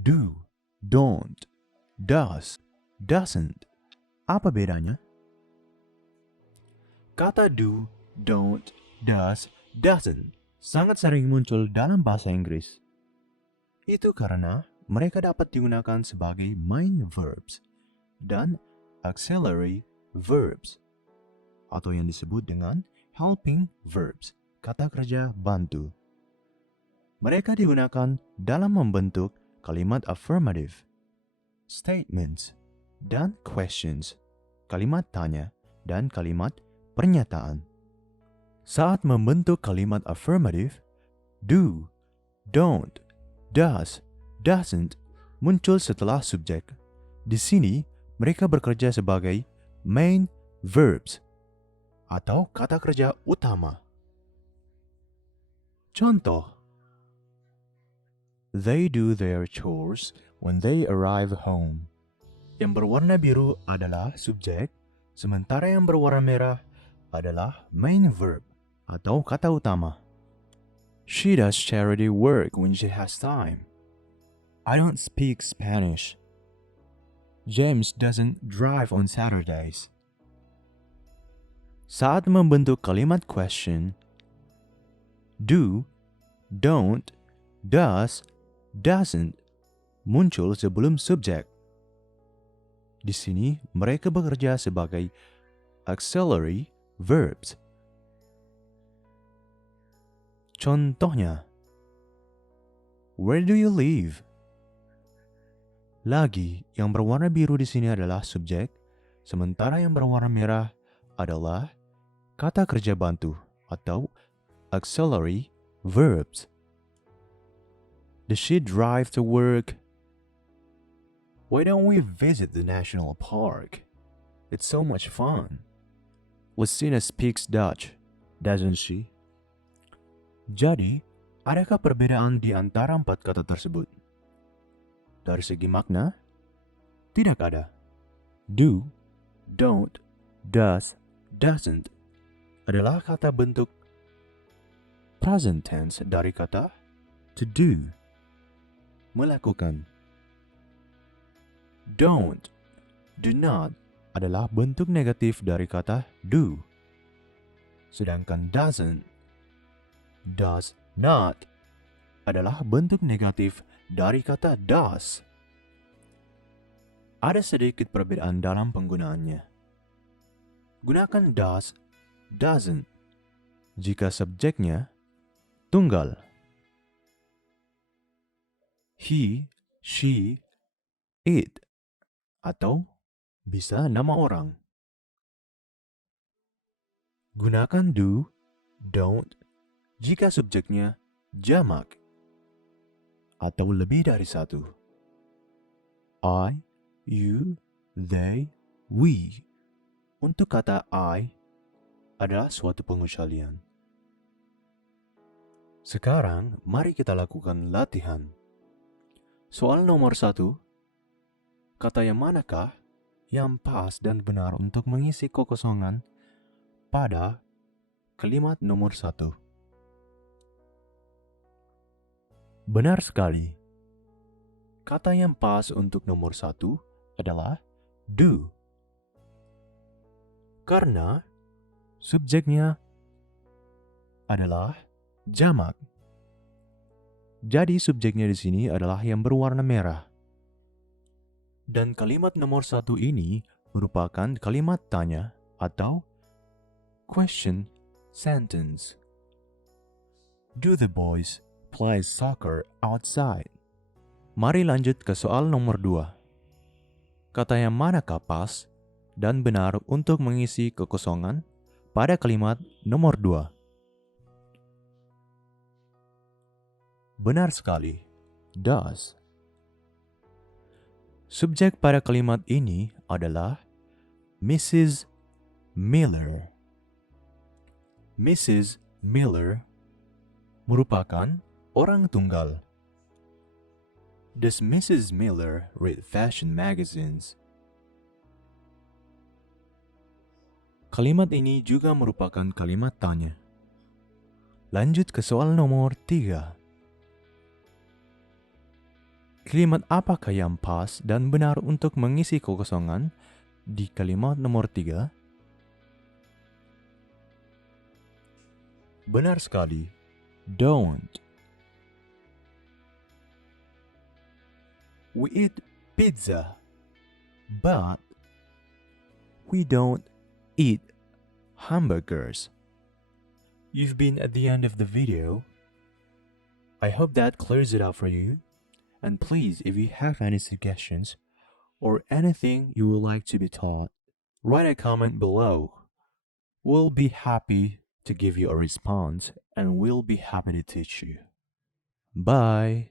Do, don't, does, doesn't. Apa bedanya? Kata do, don't, does, doesn't sangat sering muncul dalam bahasa Inggris. Itu karena mereka dapat digunakan sebagai main verbs dan auxiliary verbs, atau yang disebut dengan helping verbs, kata kerja bantu. Mereka digunakan dalam membentuk kalimat affirmative, statements, dan questions, kalimat tanya, dan kalimat pernyataan. Saat membentuk kalimat affirmative, do, don't, does, doesn't muncul setelah subjek. Di sini, mereka bekerja sebagai main verbs atau kata kerja utama. Contoh: They do their chores when they arrive home. Yang berwarna biru adalah subjek, sementara yang berwarna merah adalah main verb atau kata utama. She does charity work when she has time. I don't speak Spanish. James doesn't drive on Saturdays. Saat membentuk kalimat question, do, don't, does, doesn't muncul sebelum subjek. Di sini mereka bekerja sebagai auxiliary verbs. Contohnya, where do you live? Lagi, yang berwarna biru di sini adalah subjek, sementara yang berwarna merah adalah kata kerja bantu atau auxiliary verbs. Does she drive to work? Why don't we visit the national park? It's so much fun. Lucina speaks Dutch, doesn't she? Jadi, adakah perbedaan di antara empat kata tersebut? Dari segi makna, tidak ada. Do, don't, does, doesn't adalah kata bentuk present tense dari kata to do, melakukan. Don't, do not adalah bentuk negatif dari kata do. Sedangkan doesn't, does not adalah bentuk negatif dari kata does. Ada sedikit perbedaan dalam penggunaannya. Gunakan does, doesn't jika subjeknya tunggal. He, she, it, atau bisa nama orang. Gunakan do, don't jika subjeknya jamak atau lebih dari satu. I, you, they, we. Untuk kata I adalah suatu pengecualian. Sekarang, mari kita lakukan latihan. Soal nomor 1. Kata yang manakah yang pas dan benar untuk mengisi kekosongan pada kalimat nomor 1? Benar sekali. Kata yang pas untuk nomor 1 adalah do. Karena subjeknya adalah jamak. Jadi subjeknya di sini adalah yang berwarna merah. Dan kalimat nomor 1 ini merupakan kalimat tanya atau question sentence. Do the boys play soccer outside? Mari lanjut ke soal nomor 2. Kata yang manakah pas dan benar untuk mengisi kekosongan pada kalimat nomor 2? Benar sekali, does. Subjek pada kalimat ini adalah Mrs. Miller. Mrs. Miller merupakan orang tunggal. Does Mrs. Miller read fashion magazines? Kalimat ini juga merupakan kalimat tanya. Lanjut ke soal nomor 3. Kalimat apakah yang pas dan benar untuk mengisi kekosongan di kalimat nomor 3? Benar sekali. Don't. We eat pizza, but we don't eat hamburgers. You've been at the end of the video. I hope that clears it up for you. And please, if you have any suggestions or anything you would like to be taught, write a comment below. We'll be happy to give you a response and we'll be happy to teach you. Bye.